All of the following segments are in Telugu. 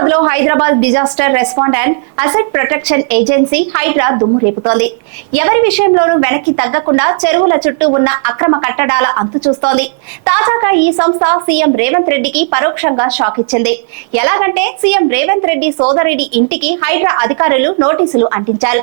హైదరాబాద్లో Hyderabad disaster respond and asset protection agency HYDRAA దుమ్ము రేపుతోంది. ఎవరి విషయంలోనూ వెనక్కి తగ్గకుండా చెరువుల చుట్టూ ఉన్న అక్రమ కట్టడాల అంతు చూస్తోంది. తాజాగా ఈ సంస్థ సీఎం రేవంత్ రెడ్డికి పరోక్షంగా షాక్ ఇచ్చింది. ఎలాగంటే సీఎం రేవంత్ రెడ్డి సోదరుడి ఇంటికి హైడ్రా అధికారులు నోటీసులు అంటించారు.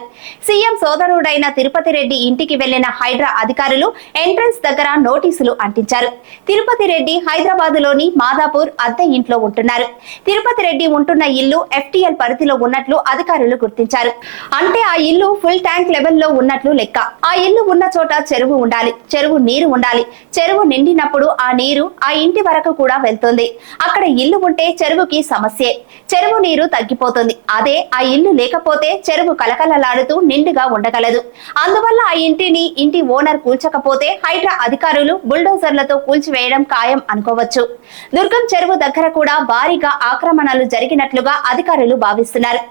సీఎం సోదరుడైన తిరుపతి రెడ్డి ఇంటికి వెళ్ళిన హైడ్రా అధికారులు ఎంట్రన్స్ దగ్గర నోటీసులు అంటించారు. తిరుపతి రెడ్డి హైదరాబాద్లోని మాదాపూర్ అద్దె ఇంట్లో ఉంటున్నారు. తిరుపతి రెడ్డి ఉంటున్న ఇల్లు ఎఫ్టీఎల్ పరిధిలో ఉన్నట్లు అధికారులు గుర్తించారు. అంటే ఆ ఇల్లు ఫుల్ ట్యాంక్ లెవెల్లో ఉన్నట్లు లెక్క. ఆ ఇల్లు ఉన్న చోట చెరువు ఉండాలి చెరువు నీరు ఉండాలి. చెరువు నిండినప్పుడు ఆ నీరు ఆ ఇంటి వరకు కూడా వెళ్తుంది. అక్కడ ఇల్లు ఉంటే చెరువుకి సమస్యే. చెరువు నీరు తగ్గిపోతుంది. అదే ఆ ఇల్లు లేకపోతే చెరువు కలకలలాడుతూ నిండుగా ఉండగలదు. అందువల్ల ఆ ఇంటిని ఇంటి ఓనర్ కూల్చకపోతే హైడ్రా అధికారులు బుల్డోజర్లతో కూల్చివేయడం ఖాయం అనుకోవచ్చు. దుర్గం చెరువు దగ్గర కూడా భారీగా ఆక్రమణలు జరిగిన జరిగినట్లుగా అధికారులు భావిస్తున్నారు.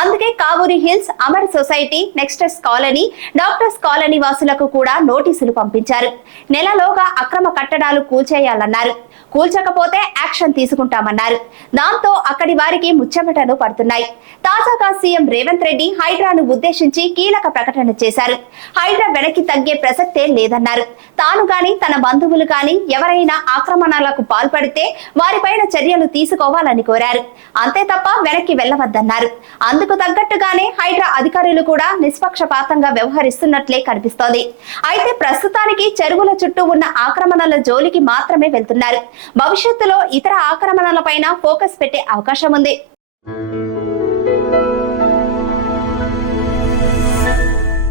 అందుకే కావూరి హిల్స్ అమర్ సొసైటీ నెక్స్టర్స్ కాలనీ డాక్టర్స్ కాలనీ వాసులకు కూడా నోటీసులు పంపించారు. నెలలోగా అక్రమ కట్టడాలు కూల్చేయాలన్నారు. కూల్చకపోతే యాక్షన్ తీసుకుంటామన్నారు. దాంతో అక్కడి వారికి ముచ్చమటలు పడుతున్నాయి. తాజాగా సీఎం రేవంత్ రెడ్డి హైడ్రాను ఉద్దేశించి కీలక ప్రకటన చేశారు. హైడ్రా వెనక్కి తగ్గే ప్రసక్తే లేదన్నారు. తాను గాని తన బంధువులు గాని ఎవరైనా ఆక్రమణలకు పాల్పడితే వారిపైన చర్యలు తీసుకోవాలని కోరారు. అంతే తప్ప వెనక్కి వెళ్ళవద్దన్నారు అందుకు తగ్గట్టుగానే హైడ్రా అధికారులు కూడా నిష్పక్షపాతంగా వ్యవహరిస్తున్నట్లే కనిపిస్తోంది. అయితే ప్రస్తుతానికి చెరువుల చుట్టూ ఉన్న ఆక్రమణల జోలికి మాత్రమే వెళ్తున్నారు. భవిష్యత్తులో ఇతర ఆక్రమణలపైన ఫోకస్ పెట్టే అవకాశం ఉంది.